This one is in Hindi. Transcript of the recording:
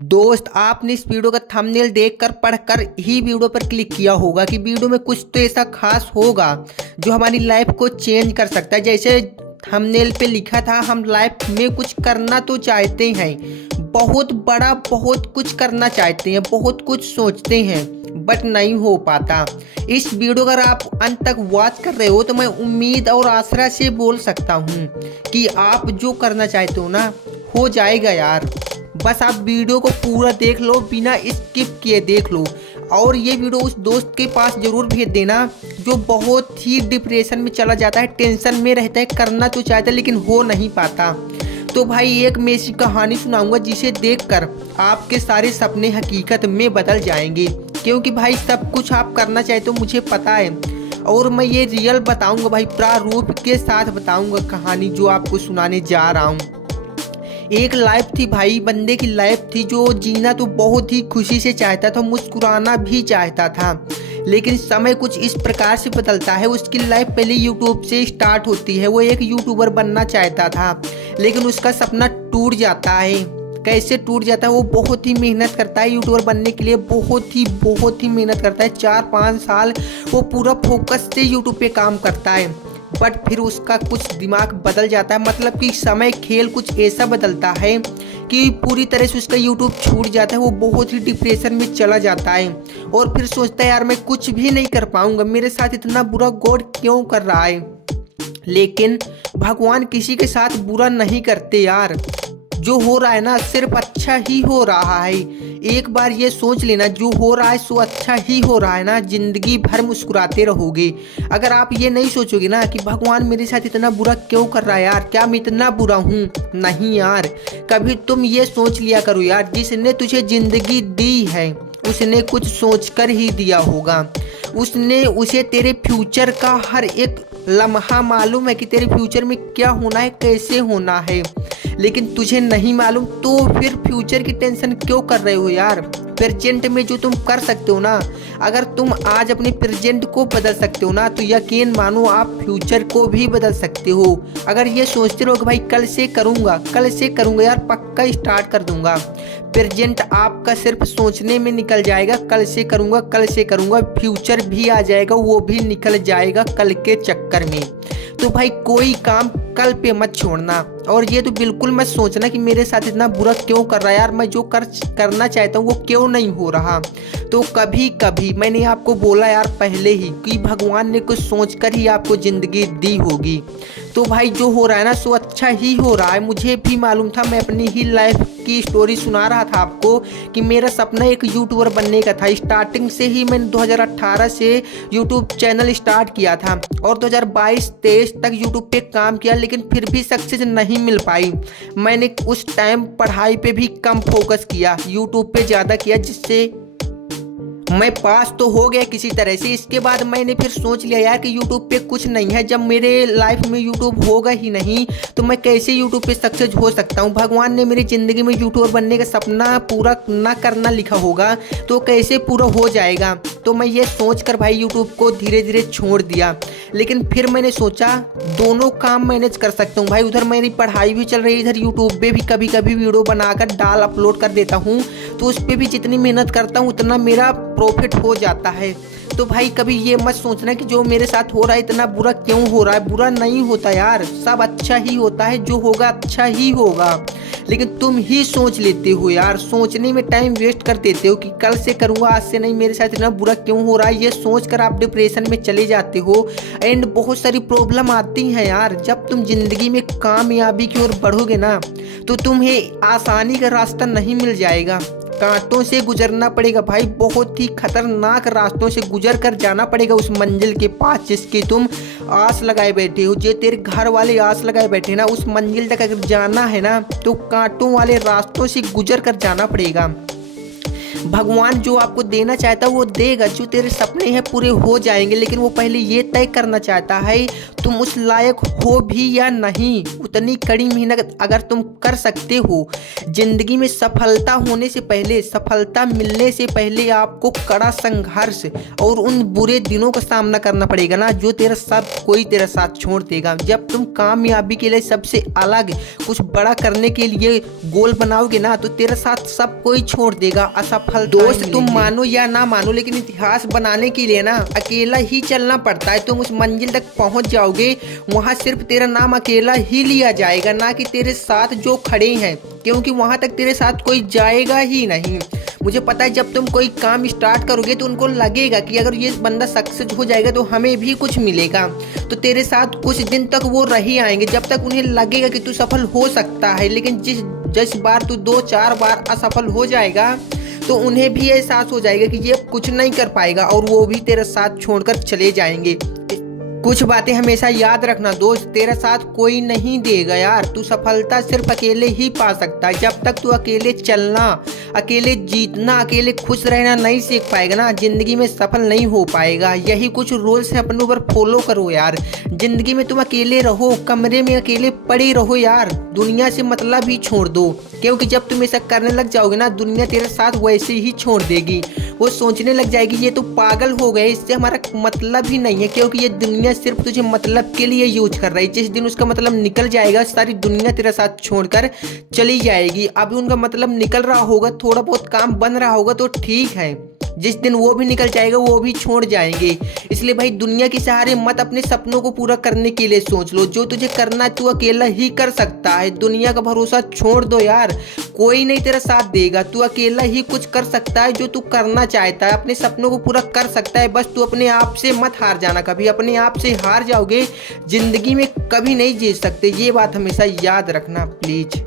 दोस्त, आपने इस वीडियो का थंबनेल देखकर पढ़कर ही वीडियो पर क्लिक किया होगा कि वीडियो में कुछ तो ऐसा खास होगा जो हमारी लाइफ को चेंज कर सकता है। जैसे थंबनेल पे लिखा था, हम लाइफ में कुछ करना तो चाहते हैं, बहुत बड़ा बहुत कुछ करना चाहते हैं, बहुत कुछ सोचते हैं, बट नहीं हो पाता। इस वीडियो अगर आप अंत तक वॉच कर रहे हो तो मैं उम्मीद और आशा से बोल सकता हूँ कि आप जो करना चाहते हो ना, हो जाएगा यार। बस आप वीडियो को पूरा देख लो, बिना स्किप किए देख लो। और ये वीडियो उस दोस्त के पास जरूर भेज देना जो बहुत ही डिप्रेशन में चला जाता है, टेंशन में रहता है, करना तो चाहता है लेकिन हो नहीं पाता। तो भाई एक मैं ऐसी कहानी सुनाऊंगा जिसे देखकर आपके सारे सपने हकीकत में बदल जाएंगे। क्योंकि भाई सब कुछ आप करना चाहते हो, मुझे पता है। और मैं ये रियल बताऊंगा भाई, प्रारूप के साथ बताऊंगा कहानी जो आपको सुनाने जा रहा हूँ। एक लाइफ थी भाई, बंदे की लाइफ थी जो जीना तो बहुत ही खुशी से चाहता था, मुस्कुराना भी चाहता था। लेकिन समय कुछ इस प्रकार से बदलता है। उसकी लाइफ पहले यूट्यूब से स्टार्ट होती है। वो एक यूट्यूबर बनना चाहता था लेकिन उसका सपना टूट जाता है। कैसे टूट जाता है? वो बहुत ही मेहनत करता है यूट्यूबर बनने के लिए, बहुत ही मेहनत करता है। 4-5 साल वो पूरा फोकस से यूट्यूब पे काम करता है। बट फिर उसका कुछ दिमाग बदल जाता है, मतलब कि समय खेल कुछ ऐसा बदलता है कि पूरी तरह से उसका यूट्यूब छूट जाता है। वो बहुत ही डिप्रेशन में चला जाता है और फिर सोचता है यार मैं कुछ भी नहीं कर पाऊंगा, मेरे साथ इतना बुरा गॉड क्यों कर रहा है। लेकिन भगवान किसी के साथ बुरा नहीं करते यार। जो हो रहा है ना, सिर्फ अच्छा ही हो रहा है। एक बार ये सोच लेना, जो हो रहा है सो अच्छा ही हो रहा है ना। जिंदगी भर मुस्कुराते रहोगे। अगर आप ये नहीं सोचोगे ना कि भगवान मेरे साथ इतना बुरा क्यों कर रहा है यार, क्या मैं इतना बुरा हूँ? नहीं यार, कभी तुम ये सोच लिया करो यार, जिसने तुझे जिंदगी दी है उसने कुछ सोचकर ही दिया होगा। उसे तेरे फ्यूचर का हर एक लम्हा मालूम है कि तेरे फ्यूचर में क्या होना है, कैसे होना है। लेकिन तुझे नहीं मालूम, तो फिर फ्यूचर की टेंशन क्यों कर रहे हो यार? प्रेजेंट में जो तुम कर सकते हो ना, अगर तुम आज अपने प्रेजेंट को बदल सकते हो ना, तो यकीन मानो आप फ्यूचर को भी बदल सकते हो। अगर ये सोचते रहो कि भाई कल से करूँगा यार, पक्का स्टार्ट कर दूंगा। प्रेजेंट आपका सिर्फ सोचने में निकल जाएगा, कल से करूँगा, फ्यूचर भी आ जाएगा, वो भी निकल जाएगा कल के चक्कर में। तो भाई कोई काम कल पे मत छोड़ना। और ये तो बिल्कुल मत सोचना कि मेरे साथ इतना बुरा क्यों कर रहा है यार, मैं जो करना चाहता हूँ वो क्यों नहीं हो रहा। तो कभी कभी मैंने आपको बोला यार पहले ही कि भगवान ने कुछ सोचकर ही आपको ज़िंदगी दी होगी। तो भाई जो हो रहा है ना सो अच्छा ही हो रहा है। मुझे भी मालूम था, मैं अपनी ही लाइफ की स्टोरी सुना रहा था आपको कि मेरा सपना एक यूट्यूबर बनने का था। स्टार्टिंग से ही मैंने 2018 से यूट्यूब चैनल स्टार्ट किया था और 2022-23 तक यूट्यूब पे काम किया, लेकिन फिर भी सक्सेस नहीं मिल पाई। मैंने उस टाइम पढ़ाई पे भी कम फोकस किया, यूट्यूब पे ज़्यादा किया, जिससे मैं पास तो हो गया किसी तरह से। इसके बाद मैंने फिर सोच लिया यार कि यूट्यूब पे कुछ नहीं है। जब मेरे लाइफ में यूट्यूब होगा ही नहीं तो मैं कैसे यूट्यूब पे सक्सेस हो सकता हूँ? भगवान ने मेरी ज़िंदगी में यूट्यूबर बनने का सपना पूरा ना करना लिखा होगा तो कैसे पूरा हो जाएगा? तो मैं ये सोच कर भाई यूट्यूब को धीरे धीरे छोड़ दिया। लेकिन फिर मैंने सोचा दोनों काम मैनेज कर सकता हूँ भाई। उधर मेरी पढ़ाई भी चल रही है, इधर यूट्यूब पे भी कभी कभी वीडियो बनाकर अपलोड कर देता हूँ। तो उस पर भी जितनी मेहनत करता हूँ उतना मेरा प्रॉफिट हो जाता है। तो भाई कभी ये मत सोचना कि जो मेरे साथ हो रहा है इतना बुरा क्यों हो रहा है। बुरा नहीं होता यार, सब अच्छा ही होता है, जो होगा अच्छा ही होगा। लेकिन तुम ही सोच लेते हो यार, सोचने में टाइम वेस्ट कर देते हो कि कल से करूँगा, आज से नहीं, मेरे साथ इतना बुरा क्यों हो रहा है। ये सोच कर आप डिप्रेशन में चले जाते हो एंड बहुत सारी प्रॉब्लम आती हैं यार। जब तुम जिंदगी में कामयाबी की ओर बढ़ोगे ना तो तुम्हें आसानी का रास्ता नहीं मिल जाएगा, कांटों से गुजरना पड़ेगा भाई। बहुत ही खतरनाक रास्तों से गुजर कर जाना पड़ेगा उस मंजिल के पास जिसकी तुम आस लगाए बैठे हो, जो तेरे घर वाले आस लगाए बैठे ना। उस मंजिल तक अगर जाना है ना तो कांटों वाले रास्तों से गुजर कर जाना पड़ेगा। भगवान जो आपको देना चाहता है वो देगा, जो तेरे सपने हैं पूरे हो जाएंगे, लेकिन वो पहले ये तय करना चाहता है तुम उस लायक हो भी या नहीं। उतनी कड़ी मेहनत अगर तुम कर सकते हो, जिंदगी में सफलता होने से पहले, सफलता मिलने से पहले आपको कड़ा संघर्ष और उन बुरे दिनों का सामना करना पड़ेगा ना, जो तेरा साथ कोई तेरा साथ छोड़ देगा। जब तुम कामयाबी के लिए सबसे अलग कुछ बड़ा करने के लिए गोल बनाओगे ना, तो तेरा साथ सब कोई छोड़ देगा। असफल दोस्त तुम मानो या ना मानो, लेकिन इतिहास बनाने के लिए ना अकेला ही चलना पड़ता है। तुम उस मंजिल तक पहुंच जाओगे, वहां सिर्फ तेरा नाम अकेला ही लिया जाएगा, ना कि तेरे साथ जो खड़े हैं, क्योंकि वहां तक तेरे साथ कोई जाएगा ही नहीं। मुझे पता है जब तुम कोई काम स्टार्ट करोगे तो उनको लगेगा कि अगर ये बंदा सक्सेस हो जाएगा तो हमें भी कुछ मिलेगा, तो तेरे साथ कुछ दिन तक वो रही आएंगे, जब तक उन्हें लगेगा कि तू सफल हो सकता है। लेकिन जिस बार तू 2-4 बार असफल हो जाएगा तो उन्हें भी एहसास हो जाएगा कि ये कुछ नहीं कर पाएगा और वो भी तेरा साथ छोड़कर चले जाएंगे। कुछ बातें हमेशा याद रखना दोस्त, तेरा साथ कोई नहीं देगा यार। तू सफलता सिर्फ अकेले ही पा सकता है। जब तक तू अकेले चलना, अकेले जीतना, अकेले खुश रहना नहीं सीख पाएगा ना, जिंदगी में सफल नहीं हो पाएगा। यही कुछ रूल्स है, अपने ऊपर फॉलो करो यार। जिंदगी में तुम अकेले रहो, कमरे में अकेले पड़े रहो यार, दुनिया से मतलब ही छोड़ दो, क्योंकि जब तुम ऐसा करने लग जाओगे ना, दुनिया तेरे साथ वैसे ही छोड़ देगी। वो सोचने लग जाएगी ये तो पागल हो गए, इससे हमारा मतलब ही नहीं है, क्योंकि ये दुनिया सिर्फ तुझे मतलब के लिए यूज कर रही है। जिस दिन उसका मतलब निकल जाएगा, सारी दुनिया तेरे साथ छोड़कर चली जाएगी। अभी उनका मतलब निकल रहा होगा, थोड़ा बहुत काम बन रहा होगा तो ठीक है, जिस दिन वो भी निकल जाएगा वो भी छोड़ जाएंगे। इसलिए भाई दुनिया के सहारे मत, अपने सपनों को पूरा करने के लिए सोच लो। जो तुझे करना है तू अकेला ही कर सकता है। दुनिया का भरोसा छोड़ दो यार, कोई नहीं तेरा साथ देगा। तू अकेला ही कुछ कर सकता है जो तू करना चाहता है, अपने सपनों को पूरा कर सकता है। बस तू अपने आप से मत हार जाना कभी, अपने आप से हार जाओगे जिंदगी में कभी नहीं जीत सकते। ये बात हमेशा याद रखना प्लीज।